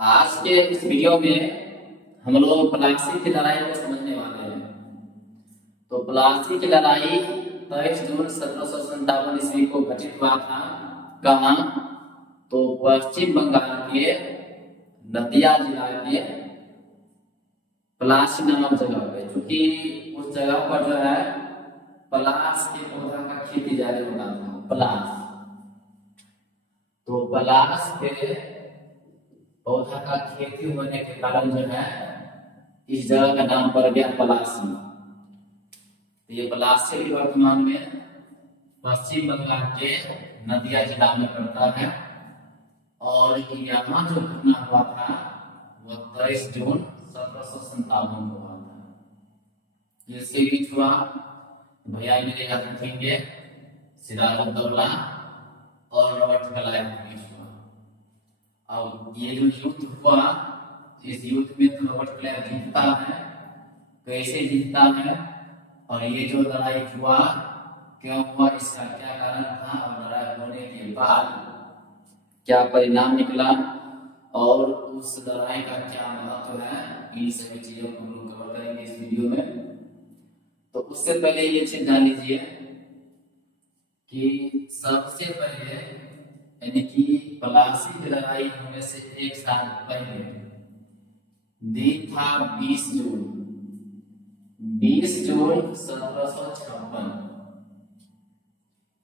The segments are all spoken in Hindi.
आज के इस वीडियो में हम लोग प्लासी की लड़ाई को समझने वाले हैं। तो प्लासी की लड़ाई 23 जून 1757 ईस्वी को घटित हुआ था। कहाँ? तो पश्चिम बंगाल के नदिया जिला के पलासी नामक जगह पे, क्योंकि उस जगह पर जो है पलास के पौधा का खेती जारी होता था। पलास, तो पलास के पौधा का खेती होने के कारण जो है इस जगह का नाम पड़ गया पलासी। तो ये पलासी भी वर्तमान में पश्चिम बंगाल के नदिया जिला में पड़ता है। और यहाँ जो घटना हुआ था वो 23 जून 1757 को हुआ था। इसके बीच हुआ, भैया मेरे याद रखेंगे, सिराजुद्दौला और रॉबर्ट क्लाइव के बीच हुआ। अब ये जो युद्ध हुआ, इस युद्ध में तो रॉबर्ट क्लाइव जीतता है। कैसे जीतता है और ये जो लड़ाई हुआ क्यों हुआ, इसका क्या कारण था और लड़ाई होने के बाद क्या परिणाम निकला और उस लड़ाई का क्या महत्व है, इन सभी चीजों को हम लोग कवर करेंगे इस वीडियो में। तो उससे पहले ये चीज जान लीजिए कि सबसे पहले यानी कि पलासी की लड़ाई होने से एक साल पहले दिन था 20 जून 1756।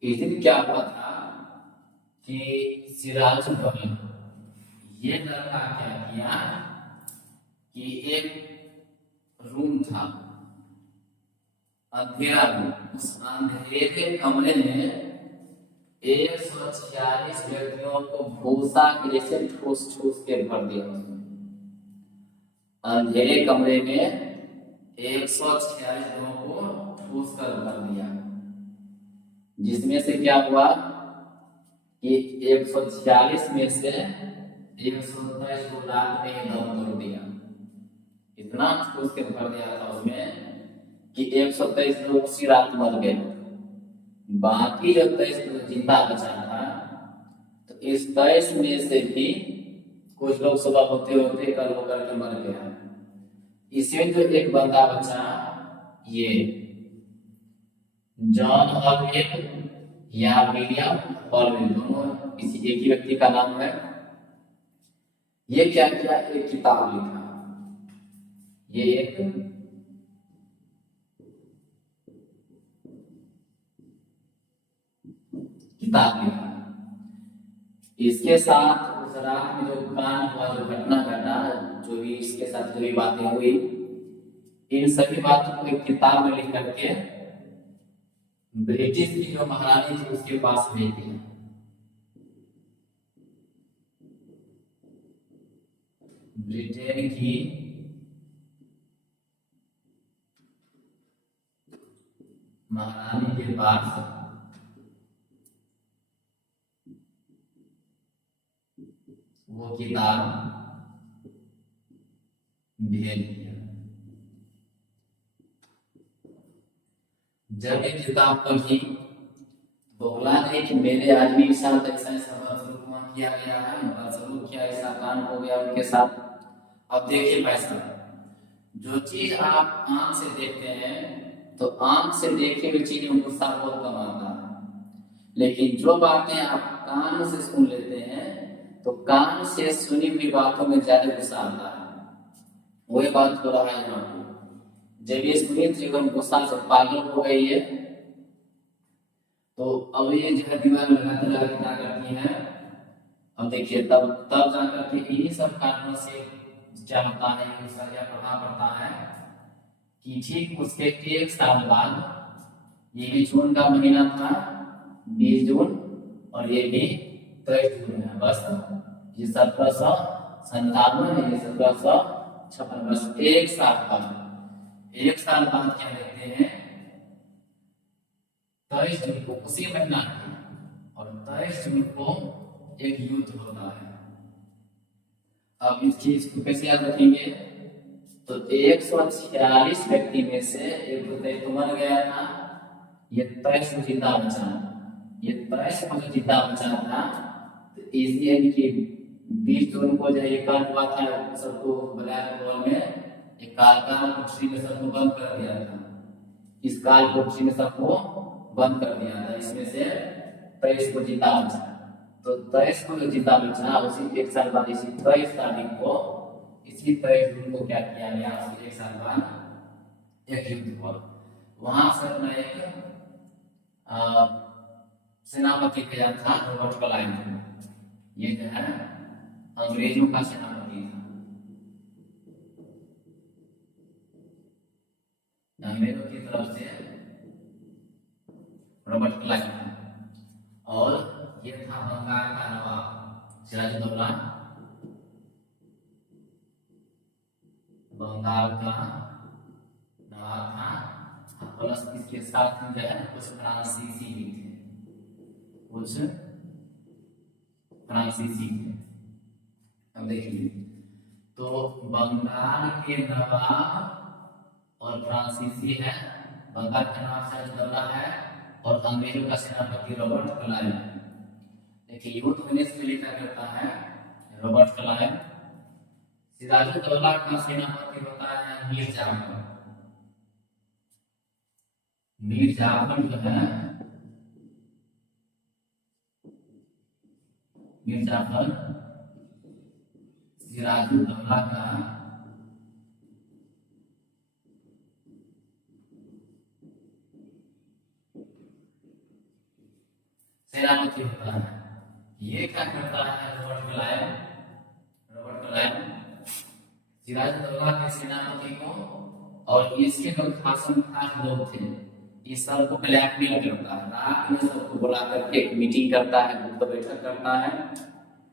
इस दिन क्या हुआ था कि सिराजुद्दौला ये लड़का क्या किया कि एक रूम था, अंधेरा रूम, उस अंधेरे कमरे में 146 व्यक्तियों को भूसा के जैसे ठूस ठूस के भर दिया। अंधेरे कमरे में 146 लोगों को ठूस कर भर दिया, जिसमें से क्या हुआ कि 146 में से 127 को रात में दम तोड़ दिया। इतना ठूस के भर दिया था उसमें कि 123 लोग उसी रात मर गए। बाकी जो 23 लोग जिंदा बचा था, तो इस 23 में से भी कुछ लोग सुबह होते होते कल होकर के मर गया। इसमें जो एक बंदा बचा, ये जॉन ऑलवेल या विलियम ऑलवेल, दोनों किसी एक ही व्यक्ति का नाम है। ये क्या किया, एक किताब लिखा। ये एक किताब लिखा। इसके साथ उस रात में जो कांड हुआ, जो घटना घटा, जो भी इसके साथ जो भी बातें हुई, इन सभी बातों को एक किताब में लिख करके ब्रिटिश की जो महारानी थी उसके पास भेज दिया। ब्रिटेन की महारानी के पास वो किताब भेज दिया। जब ये किताब पढ़ी तो बोला नहीं कि मेरे आदमी के साथ ऐसा ऐसा बदसलूक किया गया है, बदसलूक किया, ऐसा कांड हो गया उनके साथ। अब देखिए भाई साहब, जो चीज आप आंख से देखते हैं तो आंख से देखे हुई चीज में गुस्सा बहुत कम आता है, लेकिन जो बातें आप कान से सुन लेते हैं तो कान से सुनी हुई बातों में ज्यादा गुस्सा आता है। वही बात हो रहा है यहाँ पे। जब ये सुनी त्रिगुण गुस्सा से पागल हो गई है, तो अब ये जो है दिमाग लगाते लगाते क्या करती है। अब देखिए, तब तब जाकर के इन्हीं सब कारणों से क्या होता है, उसका क्या प्रभाव पड़ता है कि ठीक उसके एक साल बाद, ये भी जून का महीना था, 20 जून, और ये भी 23 जून है। बस ये 1797 ये 1756, बस एक साल बाद। एक साल बाद क्या देखते हैं, 23 जून को, उसी महीना और 23 जून को एक युद्ध होता है। अब इस चीज को कैसे याद रखेंगे, तो 146 व्यक्ति में से एक तो मर गया था, ये 23 जिंदा बचा। ये 23 जिंदा बचा था, तो इसी यानी कि 20 जून को जो ये कांड हुआ था, सबको ब्लैक होल में एक काल कोठरी में सबको बंद कर दिया था। इस काल कोठरी में सबको बंद कर दिया था। इसमें से 23 को जिंदा बचा। तो 23 को जो जिंदा बचा, उसी एक साल बाद इसी 23 तारीख को, इसी 23 जून को क्या किया गया, उसी एक साल बाद एक युद्ध हुआ। वहां से अपना एक सेनापति का था रॉबर्ट क्लाइव। ये जो है अंग्रेजों का सेनापति था। अंग्रेजों की तरफ से रॉबर्ट क्लाइव था। और ये था बंगाल का नवाब सिराजुद्दौला। बंगाल का नवाब था। प्लस इसके साथ में जो है कुछ फ्रांसीसी भी थे, कुछ फ्रांसीसी थे। अब देखिए, तो बंगाल के नवाब और फ्रांसीसी है। बंगाल का नवाब सिराजुद्दौला है और अंग्रेजों का सेनापति रॉबर्ट क्लाइव। देखिए, युद्ध होने से पहले क्या करता है रॉबर्ट क्लाइव, सिराजुद्दौला का सेनापति होता है मीर जाफर। मीर जाफर जो है, मीर जाफर सिराजुद्दौला का सेनापति होता है। ये क्या करता है रॉबर्ट क्लाइव, सिराजुद्दौला के सेनापति को और इसके जो खास लोग थे, इस सबको ब्लैकमेल करता है। रात में सबको बुला करके एक मीटिंग करता है, गुप्त बैठक करता है,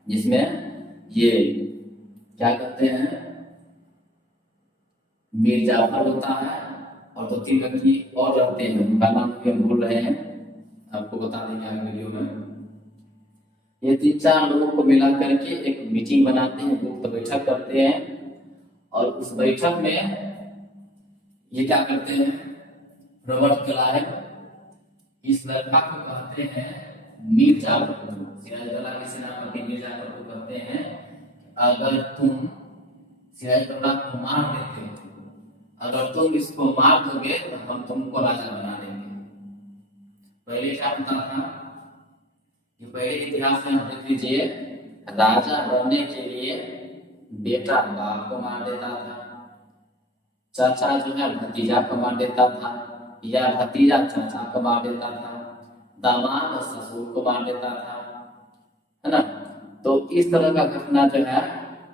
जिसमें ये क्या कहते हैं मीर जाफर होता है और 2-3 व्यक्ति और रहते हैं, उनका नाम भी हम भूल रहे हैं, आपको बता देंगे आगे वीडियो में। ये 3-4 लोगों को मिला करके एक मीटिंग बनाते हैं, गुप्त बैठक करते हैं। और उस बैठक में ये क्या करते हैं, रॉबर्ट क्लाइव इस लड़का को कहते हैं मीर जाफर को, सिराजुद्दौला के सेनापति मीर जाफर को कहते हैं, अगर तुम सिराजुद्दौला को मार देते हो, अगर तुम इसको मार दोगे तो हम तुमको राजा बना देंगे। पहले क्या होता था कि पहले इतिहास में हम देख लीजिए, राजा बनने के लिए बेटा बाप को मार देता था, चाचा जो है भतीजा को मार देता था, या भतीजा चाचा को मार देता था, दामाद और ससुर को मार देता था, है ना। तो इस तरह का घटना जो है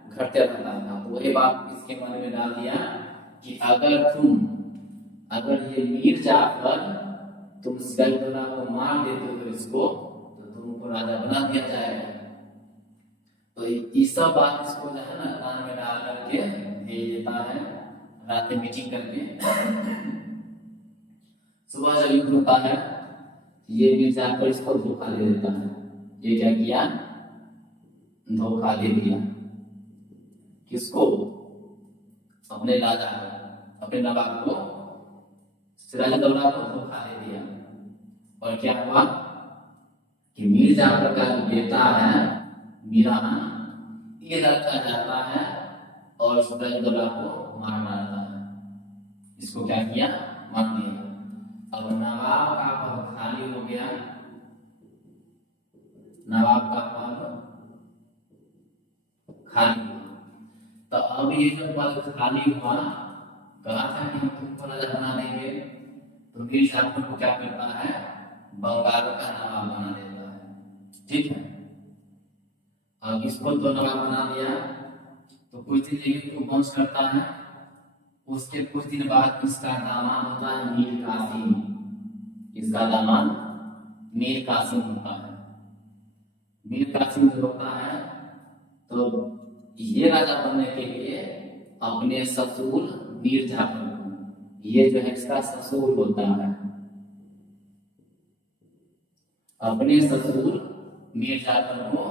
घटते रहता था। तो वही बात इसके मन में डाल दिया कि अगर ये मीर जाफर तुम सिराजुद्दौला को मार देते हो तो इसको, तो तुमको राजा बना दिया जाएगा। तो ये सब बात इसको जो है ना कान में डाल करके भेज देता है, रात में मीटिंग करके। सुबह जब युद्ध होता है, ये मीर जाफर इसको धोखा दे देता है। ये क्या किया, धोखा दे दिया किसको, अपने राजा को, अपने नवाब को, सिराजुद्दौला को धोखा दे दिया। और क्या हुआ कि मीर जाफर का बेटा है मीरान, ये लड़का जाता है और सिराजुद्दौला को मार डालता है। इसको क्या किया, मार दिया। अब नवाब का पद खाली हो गया, नवाब का पद खाली हुआ। तो अब ये जो पद खाली हुआ, कहा था कि हम तुमको राजा बना देंगे, तो मीर जाफर को क्या करता है, बंगाल का नवाब बना देता है। ठीक है, अब इसको तो नवाब बना दिया, तो कुछ दिन को वंश करता है। उसके कुछ दिन बाद इसका दामाद होता है मीर कासिम, इसका दामाद मीर कासिम होता है। मीर कासिम जो होता है, तो ये राजा बनने के लिए अपने ससुर मीर जाफर को, ये जो है इसका ससुर होता है, अपने ससुर मीर जाफर को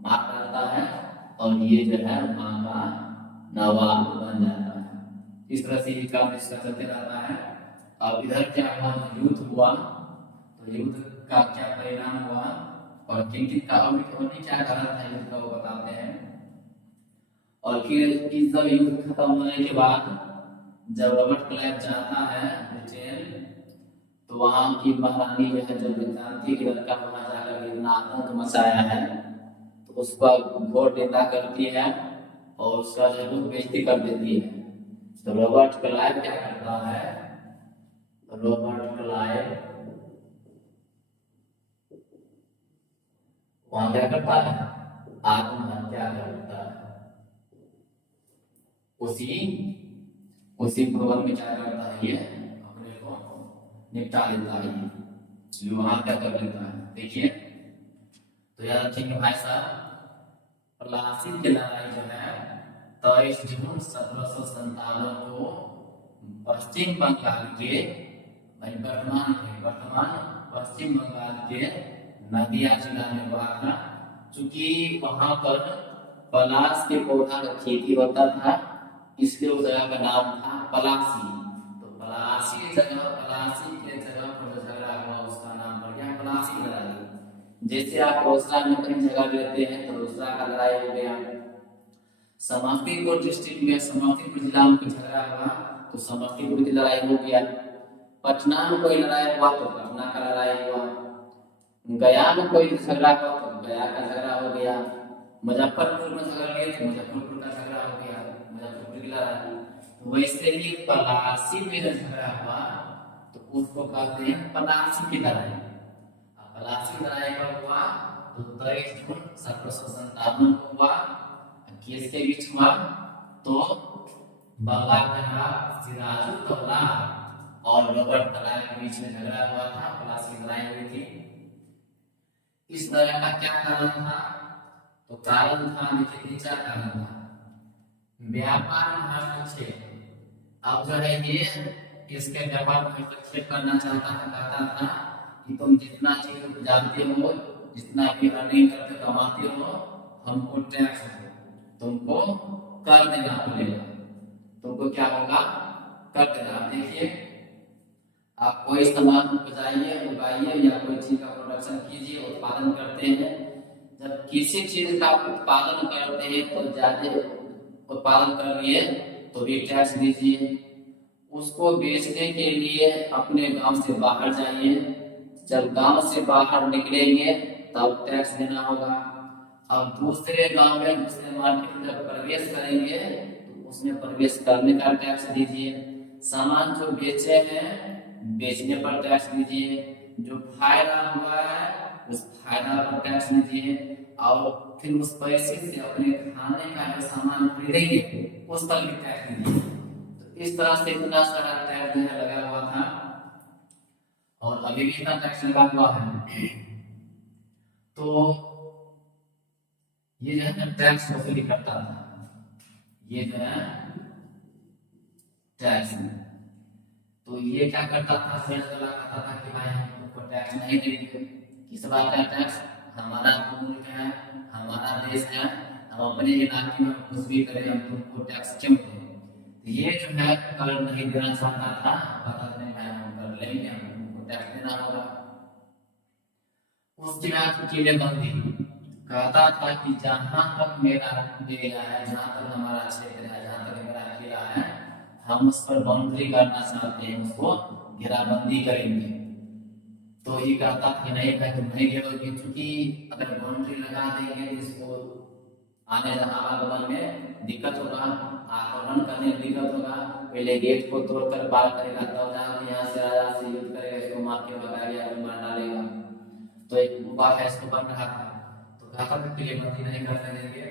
मार डालता है और ये जो है वहां का नवाब बन जाता है। इस तरह से ये काम इसका चलते रहता है। अब इधर क्या हुआ, युद्ध हुआ, तो युद्ध का क्या परिणाम हुआ और किन किन का और क्या कारण था युद्ध का वो बताते हैं। और फिर इस जब युद्ध खत्म होने के बाद जब रॉबर्ट क्लाइव जाता है ब्रिटेन, तो वहां की महारानी जो है, जो जानती है कि लड़का वहां जाकर इतना आतंक मचाया है, तो उसका घोर निंदा करती है और उसका जो है बेइज्जती कर देती है। तो रॉबर्ट क्लाइव क्या करता है, रॉबर्ट क्लाइव वहां क्या करता है, आत्महत्या करता है। उसी उसी भवन में क्या करता है, ये अपने को निपटा लेता है, ये वहां क्या कर लेता है। देखिए तो याद रखेंगे भाई साहब, प्लासी की लड़ाई जो है 23 जून 1757 को पश्चिम बंगाल के वर्तमान पश्चिम बंगाल के नदिया जिला में हुआ था। चूंकि वहां पर पलाश के पौधा का खेती होता था, इसलिए उस जगह का नाम था पलासी। तो पलासी के जगह पर जो झगड़ा हुआ उसका नाम पड़ गया पलासी लड़ाई। जैसे आप रोसड़ा में कहीं जगह लेते हैं तो रोसड़ा का लड़ाई हो गया। समस्तीपुर डिस्ट्रिक्ट में समस्तीपुर जिला में झगड़ा हुआ तो समस्तीपुर की लड़ाई हो गया। पटना में कोई लड़ाई हुआ तो पटना का लड़ाई हुआ। गया में कोई झगड़ा हुआ तो गया का झगड़ा हो गया। मुजफ्फरपुर में झगड़ा लिए तो मुजफ्फरपुर का झगड़ा हो गया, मुजफ्फरपुर की लड़ाई। वैसे ही पलासी में जो झगड़ा हुआ तो उसको कहते हैं पलासी की लड़ाई। पलासी लड़ाई कब हुआ, तो 23 जून 1757 को हुआ। किसके बीच हुआ, तो बंगाल के नवाब सिराजुद्दौला और रॉबर्ट क्लाइव के बीच में झगड़ा हुआ था, पलासी लड़ाई हुई थी। इस लड़ाई का क्या कारण था, तो कारण था देखिए 3-4 कारण था। व्यापार में हस्तक्षेप। अब जो है ये इसके व्यापार में हस्तक्षेप करना चाहता था, कहता था कि तुम जितना चीज उपजाते हो, जितना भी अर्निंग करके कमाते हो, हमको टैक्स तुमको कर देना पड़ेगा। तुमको क्या होगा, कर देना। देखिए आप कोई सामान उगाइए या कोई चीज का प्रोडक्शन कीजिए, उत्पादन करते हैं। जब किसी चीज का उत्पादन करते हैं तो ज्यादा उत्पादन कर लिए तो भी टैक्स दीजिए। उसको बेचने के लिए अपने गांव से बाहर जाइए, जब गांव से बाहर निकलेंगे तब टैक्स देना होगा। अब दूसरे गांव में दूसरे मार्केट में जब प्रवेश करेंगे तो उसमें प्रवेश करने का टैक्स दीजिए। सामान जो बेचे हैं बेचने पर टैक्स दीजिए। जो फायदा हुआ है उस फायदा पर टैक्स दीजिए। और फिर उस पैसे से अपने खाने का जो सामान खरीदेंगे उस पर भी टैक्स दीजिए। तो इस तरह से इतना सारा टैक्स लगा हुआ था और अभी भी इतना टैक्स लगा हुआ है। तो ये जो है टैक्स वसूली करता था, ये जो है टैक्स। तो ये क्या करता था, कहता था कि भाई हमको टैक्स नहीं देंगे। किस बात का टैक्स, हमारा मुल्क है, हमारा देश है, हम अपने इलाके में कुछ भी करें हम तुमको टैक्स क्यों दें। ये जो है कर नहीं देना चाहता था, पता नहीं भाई हम कर लेंगे, हमको टैक्स देना होगा। उसके बाद किलेबंदी कहता था कि जहां तक मेरा एरिया है, जहां तक हमारा क्षेत्र है, जहां तक मेरा किला है, हम उस पर बाउंड्री करना चाहते हैं, उसको घेराबंदी करेंगे। तो ये कहता था नहीं भाई तुम नहीं घेरोगे, क्योंकि अगर बाउंड्री लगा देंगे तो इसको आने आगमन में दिक्कत होगा, आक्रमण करने में दिक्कत होगा। पहले गेट को तोड़कर पार करेगा, तब जाकर यहाँ से राजा से युद्ध करेगा, इसको मार के भगाएगा, मार डालेगा। तो एक बात है, इसको बन रहा था। तो कहता था कि बंदी नहीं करने देंगे।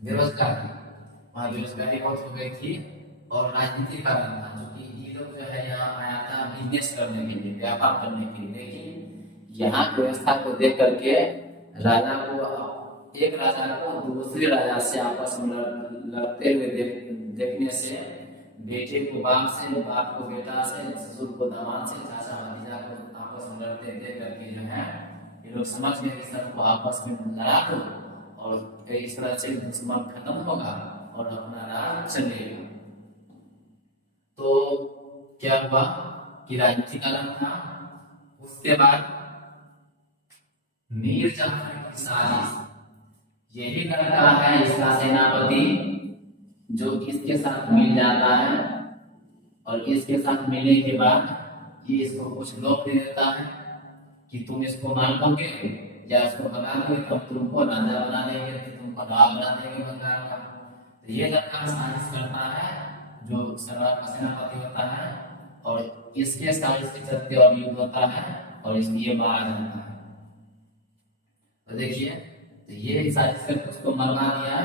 बेरोजगारी, वहाँ बेरोजगारी बहुत हो गई थी और राजनीति का कारण था, क्योंकि ये लोग जो है यहाँ आया था बिजनेस करने के लिए, व्यापार करने के लिए। लेकिन यहाँ की व्यवस्था को देख करके राजा को, एक राजा को दूसरे राजा से आपस में लड़ते हुए देखने से, बेटे को बाप से, बाप को बेटा से, ससुर को दामाद से, चाचा भतीजा को आपस में लड़ते देख करके जो है ये लोग समझ गए कि सबको आपस में लड़ा दो और इस तरह से दुश्मन खत्म होगा और अपना राज चलेगा। तो क्या हुआ कि राजनीति का था। उसके बाद मीर जाफर की साजिश, यही लड़का है इसका सेनापति जो इसके साथ मिल जाता है और इसके साथ मिलने के बाद ये इसको कुछ लोग दे देता है कि तुम इसको मार दोगे या इसको भगा दोगे तो तुमको राजा बना देंगे, तुमको नवाब बना देंगे बंगाल का। तो ये लड़का साजिश करता है जो सेनापति होता है और इसके साजिश के चलते और युद्ध होता है और इसको ये मारा जाता है। तो देखिए, तो ये साजिश करके उसको मरवा दिया,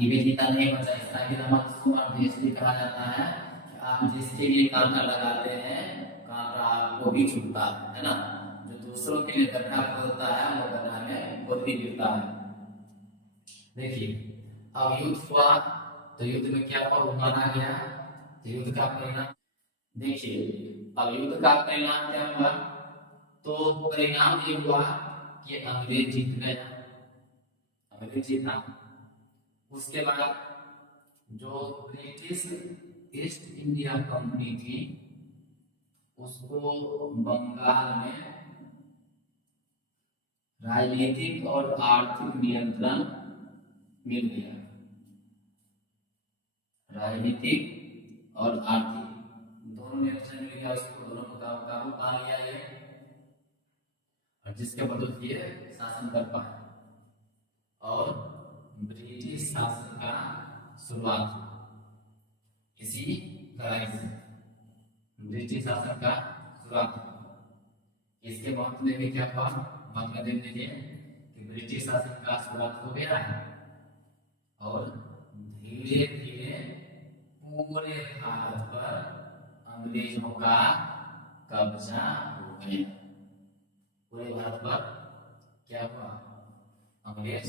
ये भी जीता नहीं बचा। इसका भी नाम कुमार इसलिए कहा जाता है कि आप जिसके लिए कांटा लगाते हैं कांटा आपको भी छुपता है ना। जो दूसरों के लिए गड्ढा खोदता है वो गड्ढा में खुद भी गिरता है। देखिए, अब युद्ध हुआ तो युद्ध में क्या माना गया, तो युद्ध का परिणाम देखिए। अब युद्ध का परिणाम क्या हुआ, तो परिणाम ये हुआ कि अंग्रेज जीत गया, अंग्रेज जीता। उसके बाद जो ब्रिटिश ईस्ट इंडिया कंपनी थी उसको बंगाल में राजनीतिक और आर्थिक नियंत्रण मिल गया। राजनीतिक और आर्थिक दोनों नियंत्रण मिल गया उसको, दोनों को काबू पा लिया ये, और जिसके बदौलत ये शासन कर पाए और ब्रिटिश शासन का शुरुआत इसी तरह से ब्रिटिश शासन का शुरुआत। इसके महत्व में भी क्या हुआ, महत्व देख लीजिए कि ब्रिटिश शासन का शुरुआत हो गया है और धीरे धीरे पूरे भारत पर अंग्रेजों का कब्जा हो गया। पूरे भारत पर क्या हुआ, अंग्रेज